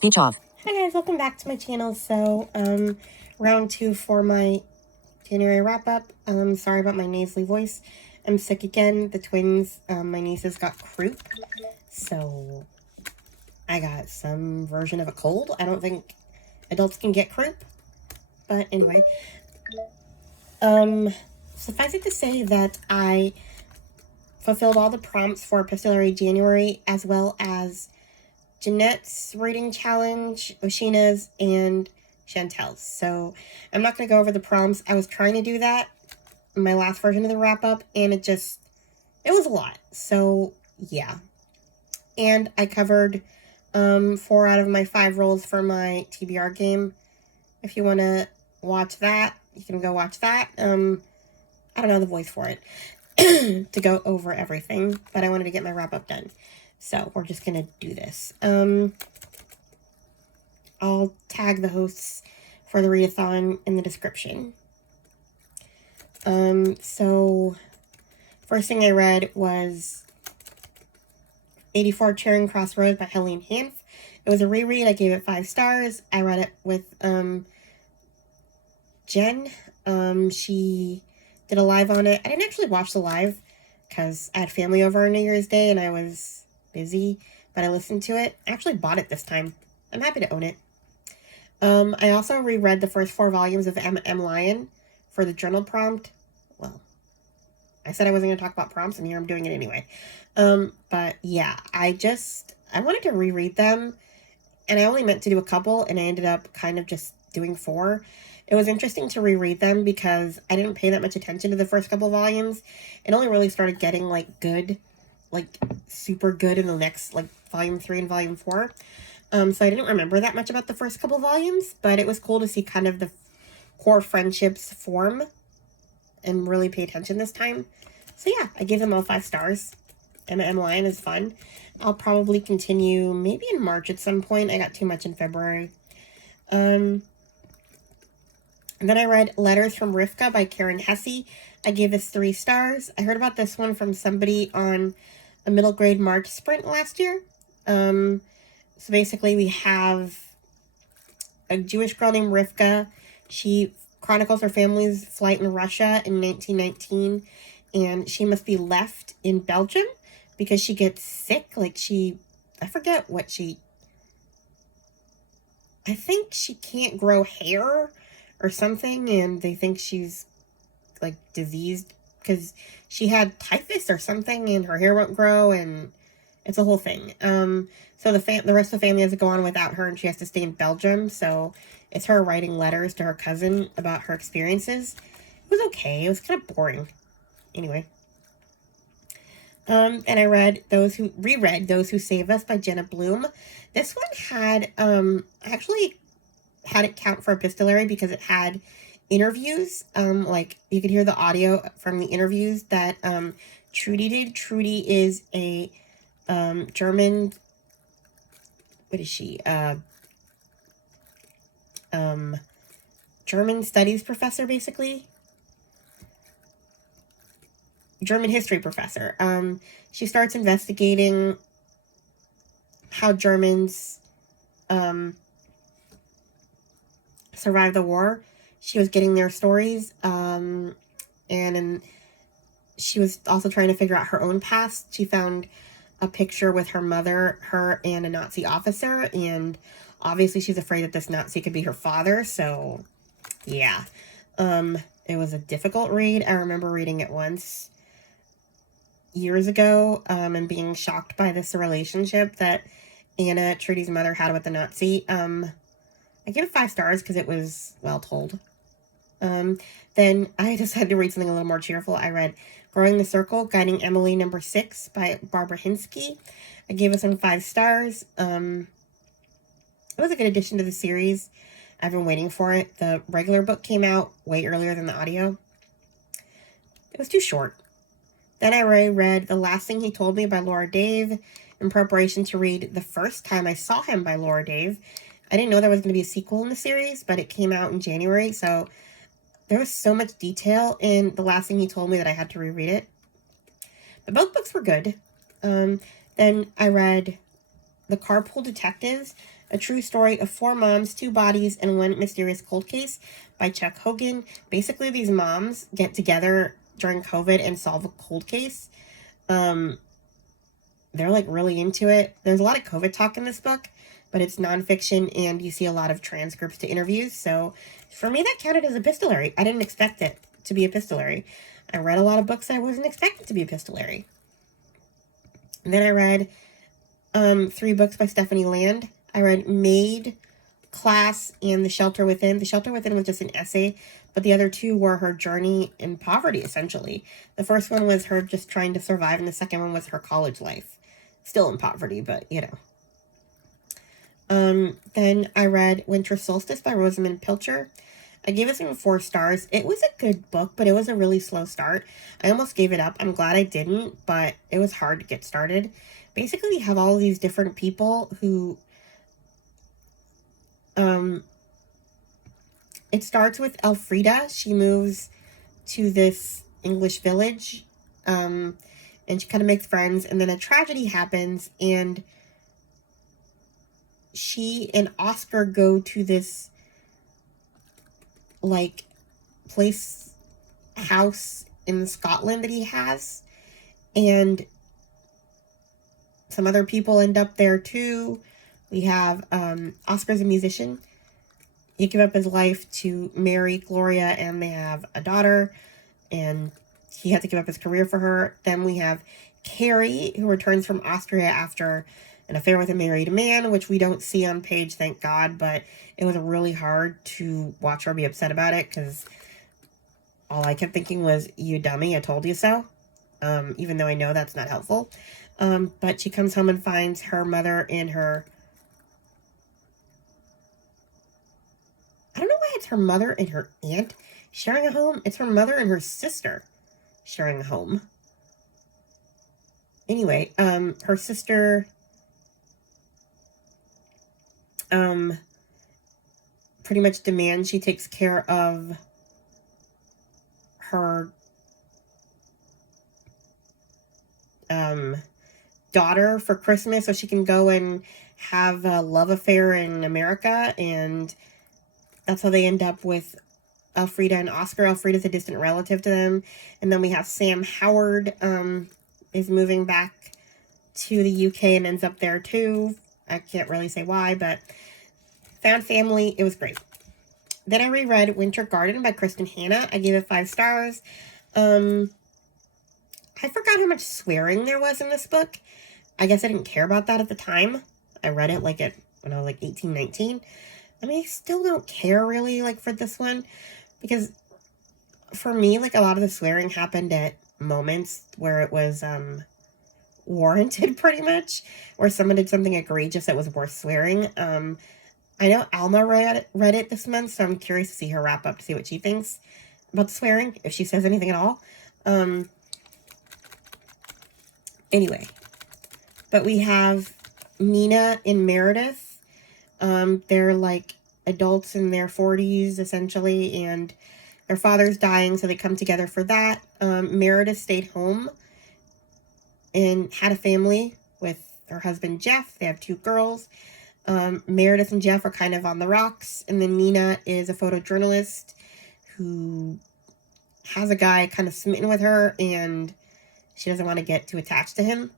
Speech off. Hi guys, welcome back to my channel. So, round 2 for my January wrap-up. Sorry about my nasally voice. I'm sick again. The twins, my nieces got croup. So, I got some version of a cold. I don't think adults can get croup. But anyway. Suffice it to say that I fulfilled all the prompts for epistolary January, as well as Jeanette's reading challenge, Oshina's, and Chantel's. So I'm not going to go over the prompts. I was trying to do that in my last version of the wrap-up, and it was a lot. So, yeah. And I covered 4 out of my 5 roles for my TBR game. If you want to watch that, you can go watch that. I don't know the voice for it to go over everything, but I wanted to get my wrap-up done. So we're just going to do this. I'll tag the hosts for the readathon in the description. So first thing I read was 84 Charing Cross Road by Helene Hanff. It was a reread. I gave it 5 stars. I read it with Jen. She did a live on it. I didn't actually watch the live because I had family over on New Year's Day and I was busy, but I listened to it. I actually bought it this time. I'm happy to own it. I also reread the first 4 volumes of M. Lyon for the journal prompt. Well, I said I wasn't going to talk about prompts, and here I'm doing it anyway. But yeah, I wanted to reread them, and I only meant to do a couple, and I ended up kind of just doing 4. It was interesting to reread them because I didn't pay that much attention to the first couple volumes. It only really started getting, good, super good in the next, volume 3 and volume 4. So I didn't remember that much about the first couple volumes, but it was cool to see kind of the core friendships form and really pay attention this time. So yeah, I gave them all 5 stars. M. Lyon is fun. I'll probably continue maybe in March at some point. I got too much in February. And then I read Letters from Rivka by Karen Hesse. I gave this 3 stars. I heard about this one from somebody on a middle grade March sprint last year. So basically we have a Jewish girl named Rivka. She chronicles her family's flight in Russia in 1919, and she must be left in Belgium because she gets sick. I forget what I think she can't grow hair or something, and they think she's, diseased because she had typhus or something, and her hair won't grow, and it's a whole thing. So the rest of the family has to go on without her, and she has to stay in Belgium. So it's her writing letters to her cousin about her experiences. It was okay. It was kind of boring. Anyway. And I reread Those Who Save Us by Jenna Bloom. This one had, I actually had it count for epistolary because it had interviews. You could hear the audio from the interviews that Trudy did. Trudy is a German, what is she? German studies professor, basically. German history professor. She starts investigating how Germans survived the war. She was getting their stories, and she was also trying to figure out her own past. She found a picture with her mother, her, and a Nazi officer, and obviously she's afraid that this Nazi could be her father, so yeah. It was a difficult read. I remember reading it once years ago, and being shocked by this relationship that Anna, Trudy's mother, had with the Nazi. I give it 5 stars because it was well told. Then I decided to read something a little more cheerful. I read Growing the Circle, Guiding Emily number 6 by Barbara Hinsky. I gave it some 5 stars. It was a good addition to the series. I've been waiting for it. The regular book came out way earlier than the audio. It was too short. Then I read The Last Thing He Told Me by Laura Dave in preparation to read The First Time I Saw Him by Laura Dave. I didn't know there was going to be a sequel in the series, but it came out in January, so there was so much detail in The Last Thing He Told Me that I had to reread it. But both books were good. Then I read The Carpool Detectives A True Story of Four Moms, Two Bodies, and One Mysterious Cold Case by Chuck Hogan. Basically, these moms get together during COVID and solve a cold case. They're like really into it. There's a lot of COVID talk in this book, but it's nonfiction and you see a lot of transcripts to interviews. So for me, that counted as epistolary. I didn't expect it to be epistolary. I read a lot of books I wasn't expecting to be epistolary. And then I read 3 books by Stephanie Land. I read Maid, Class, and The Shelter Within. The Shelter Within was just an essay, but the other 2 were her journey in poverty, essentially. The first one was her just trying to survive, and the second one was her college life. Still in poverty, but, you know. Then I read Winter Solstice by Rosamund Pilcher. I gave this one 4 stars. It was a good book, but it was a really slow start. I almost gave it up. I'm glad I didn't, but it was hard to get started. Basically, you have all of these different people who... it starts with Elfrida. She moves to this English village, and she kind of makes friends, and then a tragedy happens, and she and Oscar go to this like house in Scotland that he has, and some other people end up there too. We have Oscar's a musician. He gave up his life to marry Gloria, and they have a daughter, and he had to give up his career for her. Then we have Carrie, who returns from Austria after an affair with a married man, which we don't see on page, thank God, but it was really hard to watch her be upset about it, because all I kept thinking was, you dummy, I told you so, even though I know that's not helpful. But she comes home and finds her mother and her... I don't know why it's her mother and her aunt sharing a home. It's her mother and her sister sharing a home. Anyway, her sister... pretty much demands she takes care of her daughter for Christmas so she can go and have a love affair in America, and that's how they end up with Elfrida and Oscar. Elfrida's a distant relative to them. And then we have Sam Howard is moving back to the UK and ends up there too. I can't really say why, but found family. It was great. Then I reread Winter Garden by Kristen Hanna. I gave it 5 stars. I forgot how much swearing there was in this book. I guess I didn't care about that at the time. I read it when I was like 18, 19. I mean, I still don't care really for this one, because for me, a lot of the swearing happened at moments where it was warranted, pretty much, where someone did something egregious that was worth swearing. I know Alma read it this month, so I'm curious to see her wrap up to see what she thinks about the swearing, if she says anything at all. Anyway, but we have Nina and Meredith. They're adults in their 40s, essentially, and their father's dying, so they come together for that. Meredith stayed home and had a family with her husband, Jeff. They have 2 girls. Meredith and Jeff are kind of on the rocks, and then Nina is a photojournalist who has a guy kind of smitten with her, and she doesn't want to get too attached to him.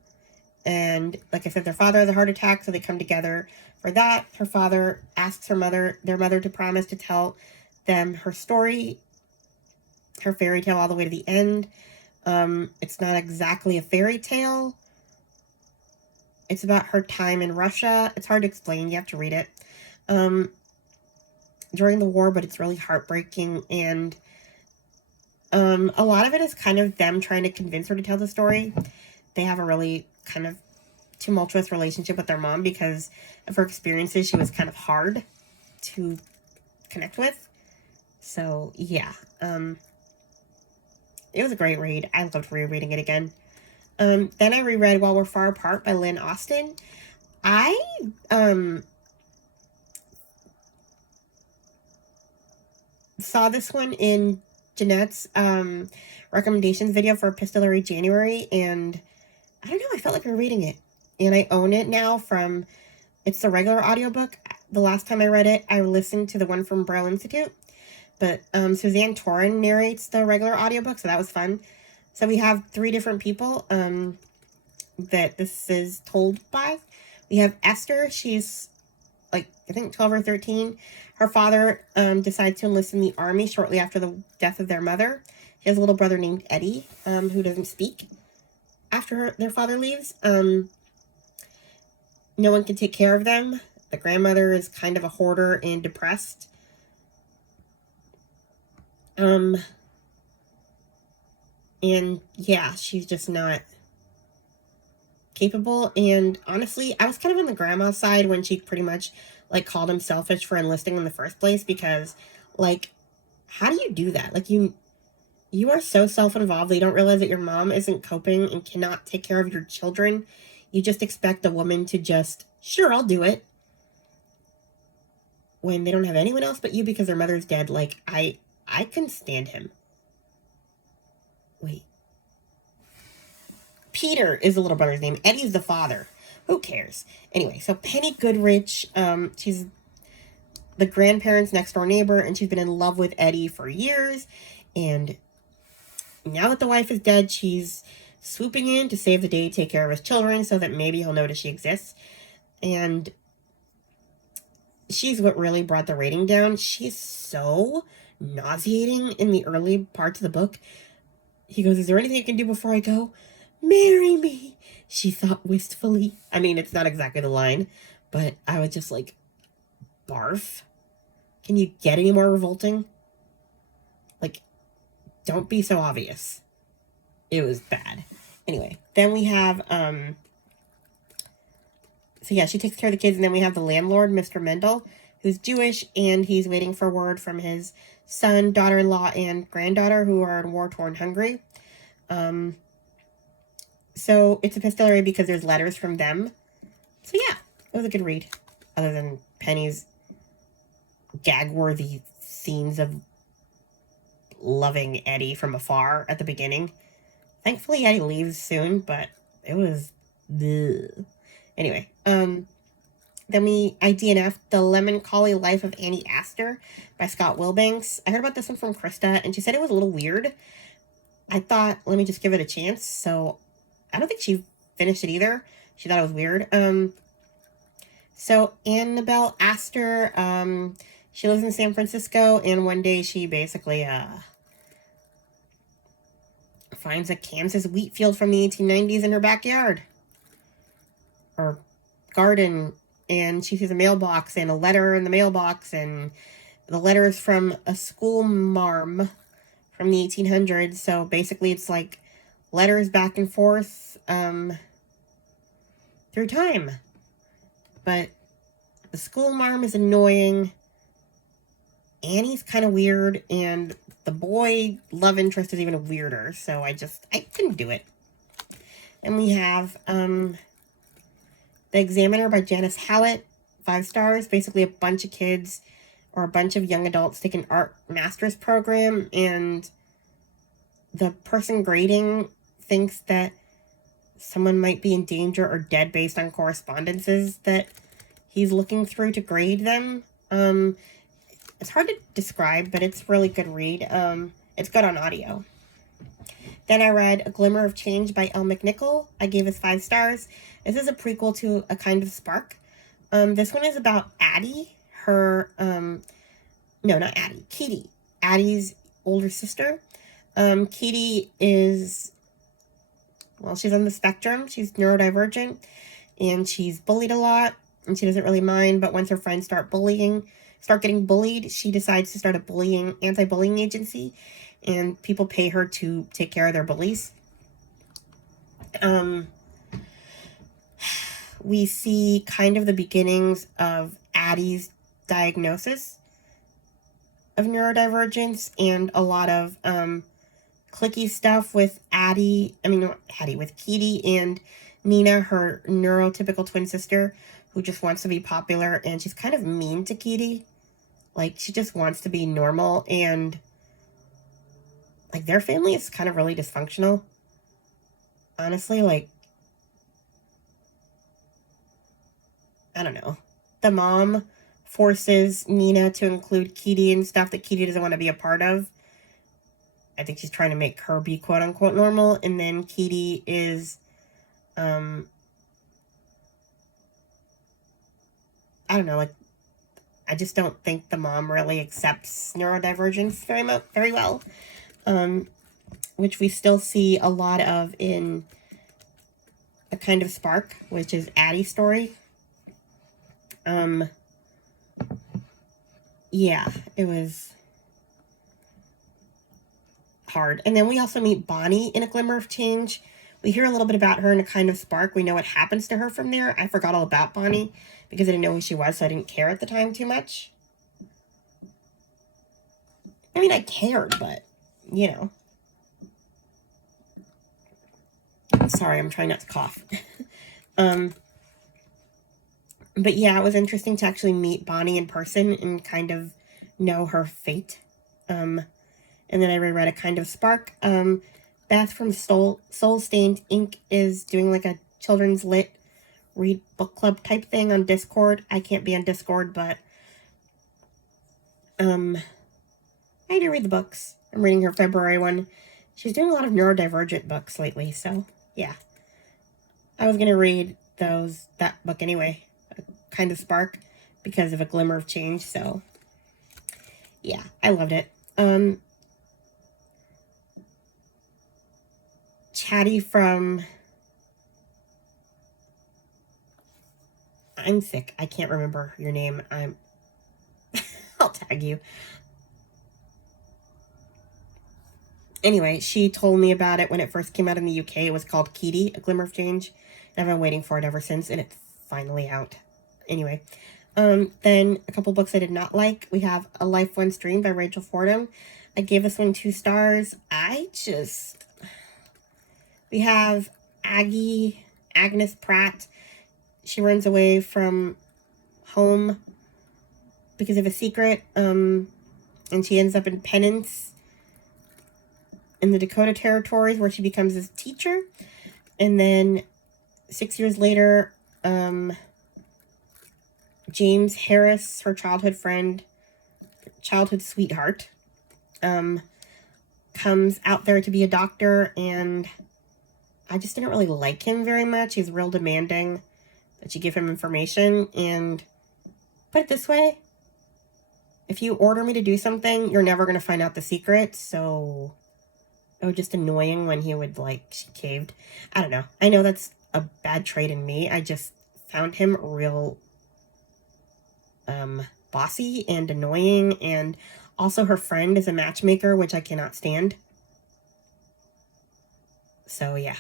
And like I said, their father has a heart attack, so they come together for that. Her father asks their mother to promise to tell them her story, her fairy tale all the way to the end. It's not exactly a fairy tale. It's about her time in Russia. It's hard to explain. You have to read it. During the war, but it's really heartbreaking. And a lot of it is kind of them trying to convince her to tell the story. They have a really kind of tumultuous relationship with their mom because of her experiences. She was kind of hard to connect with. So, yeah. It was a great read. I loved rereading it again. Then I reread While We're Far Apart by Lynn Austen. I saw this one in Jeanette's recommendations video for Epistolary January, and I don't know, I felt like rereading it. And I own it now it's the regular audiobook. the last time I read it, I listened to the one from Braille Institute. But Suzanne Torin narrates the regular audiobook, so that was fun. So we have 3 different people that this is told by. We have Esther. She's like, I think 12 or 13. Her father decides to enlist in the army shortly after the death of their mother. She has a little brother named Eddie, who doesn't speak after their father leaves. No one can take care of them. The grandmother is kind of a hoarder and depressed. And yeah, she's just not capable. And honestly, I was kind of on the grandma side when she pretty much like called him selfish for enlisting in the first place, because like, how do you do that? Like, you are so self-involved that you don't realize that your mom isn't coping and cannot take care of your children. You just expect a woman to just, sure, I'll do it, when they don't have anyone else but you because their mother's dead. Like, I couldn't stand him. Wait. Peter is the little brother's name. Eddie's the father. Who cares? Anyway, so Penny Goodrich, she's the grandparents' next door neighbor, and she's been in love with Eddie for years. And now that the wife is dead, she's swooping in to save the day, take care of his children, so that maybe he'll notice she exists. And she's what really brought the rating down. She's so nauseating in the early parts of the book. He goes, "Is there anything I can do before I go?" "Marry me," she thought wistfully. I mean, it's not exactly the line, but I was just like, barf. Can you get any more revolting? Like, don't be so obvious. It was bad. Anyway, then we have, so yeah, she takes care of the kids, and then we have the landlord, Mr. Mendel, who's Jewish, and he's waiting for word from his son, daughter-in-law, and granddaughter, who are in war-torn Hungary. So it's epistolary because there's letters from them. So yeah, it was a good read, other than Penny's gag-worthy scenes of loving Eddie from afar at the beginning. Thankfully, Eddie leaves soon, but it was... Bleh. Anyway, then I DNF'd The Melancholy Life of Annie Astor by Scott Wilbanks. I heard about this one from Krista, and she said it was a little weird. I thought, let me just give it a chance, so I don't think she finished it either. She thought it was weird. So Annabelle Astor, she lives in San Francisco, and one day she basically, finds a Kansas wheat field from the 1890s in her backyard. Or garden, and she sees a mailbox and a letter in the mailbox, and the letter is from a school marm from the 1800s, so basically it's like letters back and forth through time. But the school marm is annoying, Annie's kind of weird, and the boy love interest is even weirder, so I couldn't do it. And we have The Examiner by Janice Hallett, 5 stars. Basically a bunch of kids or a bunch of young adults take an art master's program, and the person grading thinks that someone might be in danger or dead based on correspondences that he's looking through to grade them. It's hard to describe, but it's a really good read. It's good on audio. Then I read A Glimmer of Change by Elle McNichol. I gave this 5 stars. This is a prequel to A Kind of Spark. This one is about Addie, her, no, not Addie, Katie, Addie's older sister. Katie is, well, she's on the spectrum. She's neurodivergent, and she's bullied a lot, and she doesn't really mind, but once her friends start getting bullied, she decides to start a anti-bullying agency, and people pay her to take care of their bullies. We see kind of the beginnings of Addie's diagnosis of neurodivergence, and a lot of clicky stuff with with Katie and Nina, her neurotypical twin sister, who just wants to be popular, and she's kind of mean to Katie. Like, she just wants to be normal, and like, their family is kind of really dysfunctional. Honestly, like, I don't know. The mom forces Nina to include Kitty and stuff that Kitty doesn't want to be a part of. I think she's trying to make her be quote-unquote normal. And then Kitty is, I don't know, like, I just don't think the mom really accepts neurodivergence very well. Which we still see a lot of in A Kind of Spark, which is Addie's story. Yeah, it was hard. And then we also meet Bonnie in A Glimmer of Change. We hear a little bit about her in A Kind of Spark. We know what happens to her from there. I forgot all about Bonnie because I didn't know who she was, so I didn't care at the time too much. I mean, I cared, but, you know. Sorry, I'm trying not to cough. But yeah, it was interesting to actually meet Bonnie in person and kind of know her fate. And then I reread A Kind of Spark. Beth from Soul Stained Ink is doing like a children's lit read book club type thing on Discord. I can't be on Discord, but I do read the books. I'm reading her February one. She's doing a lot of neurodivergent books lately, so yeah. I was gonna read that book anyway, A Kind of Spark, because of A Glimmer of Change, so yeah, I loved it. Chatty from I'm sick. I can't remember your name. I'll tag you. Anyway, she told me about it when it first came out in the UK. It was called Kitty, A Glimmer of Change. And I've been waiting for it ever since, and it's finally out. Anyway, then a couple books I did not like. We have A Life Once Dreamed by Rachel Fordham. I gave this one 2 stars. We have Agnes Pratt. She runs away from home because of a secret, and she ends up in penance in the Dakota Territories, where she becomes a teacher. And then 6 years later, James Harris, her childhood friend, childhood sweetheart, comes out there to be a doctor, and I just didn't really like him very much. He's real demanding that you give him information, and put it this way, if you order me to do something, you're never going to find out the secret, so it was just annoying when he would, like, she caved. I don't know. I know that's a bad trait in me. I just found him real bossy and annoying, and also her friend is a matchmaker, which I cannot stand. So, yeah.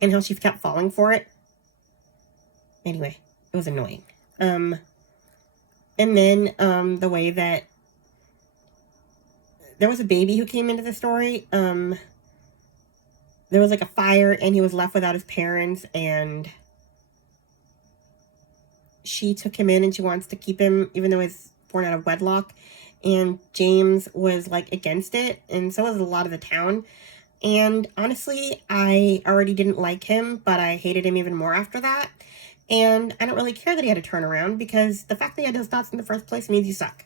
And how she kept falling for it. Anyway, it was annoying. And then the way that there was a baby who came into the story. There was like a fire, and he was left without his parents, and she took him in, and she wants to keep him, even though he's born out of wedlock. And James was like against it, and so was a lot of the town. And honestly, I already didn't like him, but I hated him even more after that. And I don't really care that he had to turn around, because the fact that he had those thoughts in the first place means you suck.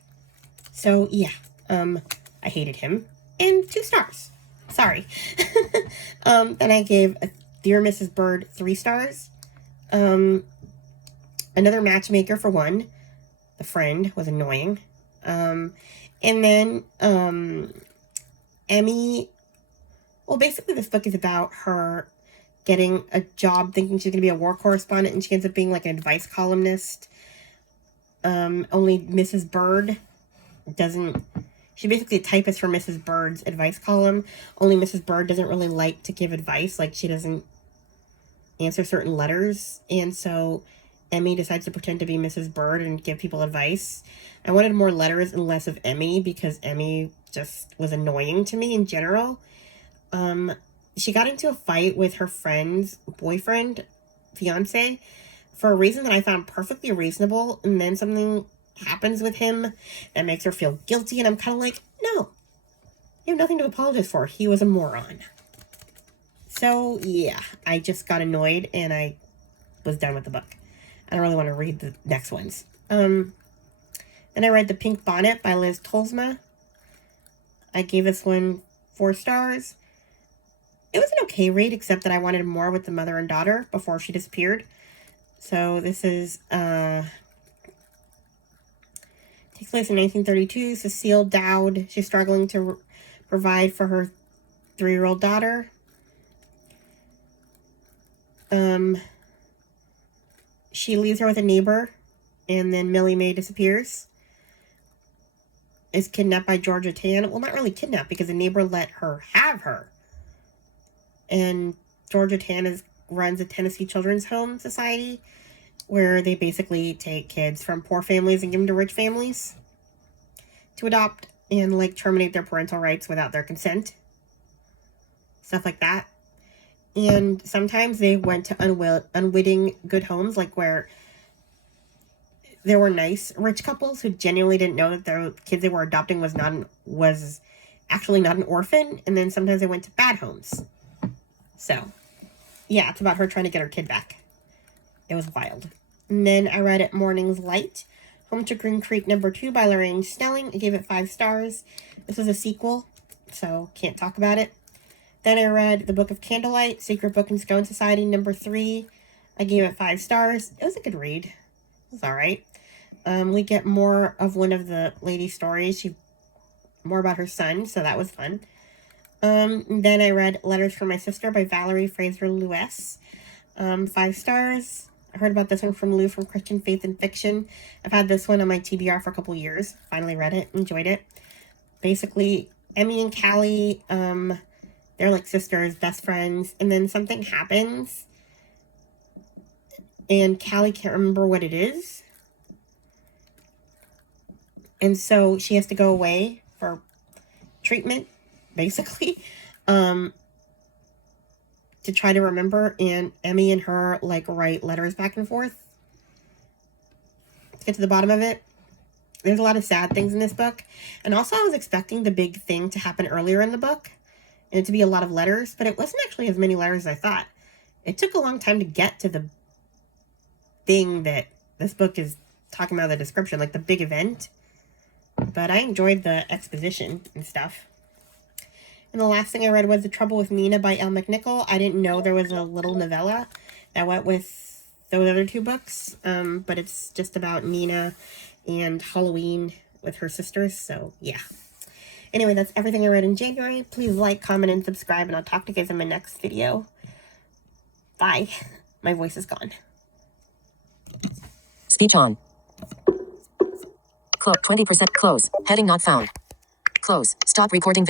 So yeah, I hated him. And 2 stars. Sorry. Then I gave Dear Mrs. Bird 3 stars. Another matchmaker for 1. The friend was annoying. And then Emmy. Well, basically this book is about her getting a job thinking she's going to be a war correspondent, and she ends up being like an advice columnist. Only Mrs. Bird doesn't... She's basically a typist for Mrs. Bird's advice column. Only Mrs. Bird doesn't really like to give advice. Like, she doesn't answer certain letters. And so Emmy decides to pretend to be Mrs. Bird and give people advice. I wanted more letters and less of Emmy, because Emmy just was annoying to me in general. She got into a fight with her friend's boyfriend, fiance, for a reason that I found perfectly reasonable. And then something happens with him that makes her feel guilty, and I'm kind of like, no, you have nothing to apologize for. He was a moron. So yeah, I just got annoyed, and I was done with the book. I don't really want to read the next ones. Then I read The Pink Bonnet by Liz Tolsma. I gave this one 4 stars. It was an okay read, except that I wanted more with the mother and daughter before she disappeared. So this is, takes place in 1932. Cecile Dowd, she's struggling to provide for her 3-year-old daughter. She leaves her with a neighbor, and then Millie Mae disappears. Is kidnapped by Georgia Tan. Well, not really kidnapped, because the neighbor let her have her. And Georgia Tan runs a Tennessee Children's Home Society, where they basically take kids from poor families and give them to rich families to adopt and, like, terminate their parental rights without their consent. Stuff like that. And sometimes they went to unwitting good homes, like where there were nice rich couples who genuinely didn't know that their kids they were adopting was actually not an orphan. And then sometimes they went to bad homes. So, yeah, it's about her trying to get her kid back. It was wild. And then I read Morning's Light, Home to Green Creek #2 by Lorraine Snelling. I gave it 5 stars. This is a sequel, so can't talk about it. Then I read The Book of Candlelight, Secret Book and Stone Society #3. I gave it 5 stars. It was a good read. It was alright. We get more of one of the lady's stories. More about her son, so that was fun. Then I read Letters from My Sister by Valerie Fraser Lewis. 5 stars. I heard about this one from Lou from Christian Faith and Fiction. I've had this one on my TBR for a couple years. Finally read it. Enjoyed it. Basically, Emmy and Callie, they're like sisters, best friends, and then something happens, and Callie can't remember what it is, and so she has to go away for treatment, basically, to try to remember, and Emmy and her, like, write letters back and forth to get to the bottom of it. There's a lot of sad things in this book, and also I was expecting the big thing to happen earlier in the book, and it to be a lot of letters, but it wasn't actually as many letters as I thought. It took a long time to get to the thing that this book is talking about in the description, like the big event. But I enjoyed the exposition and stuff. And the last thing I read was The Trouble with Nina by Elle McNichol. I didn't know there was a little novella that went with those other 2 books, but it's just about Nina and Halloween with her sisters, so yeah. Anyway, that's everything I read in January. Please like, comment, and subscribe, and I'll talk to you guys in my next video. Bye. My voice is gone. Speech on. 20% close. Heading not found. Close. Stop recording.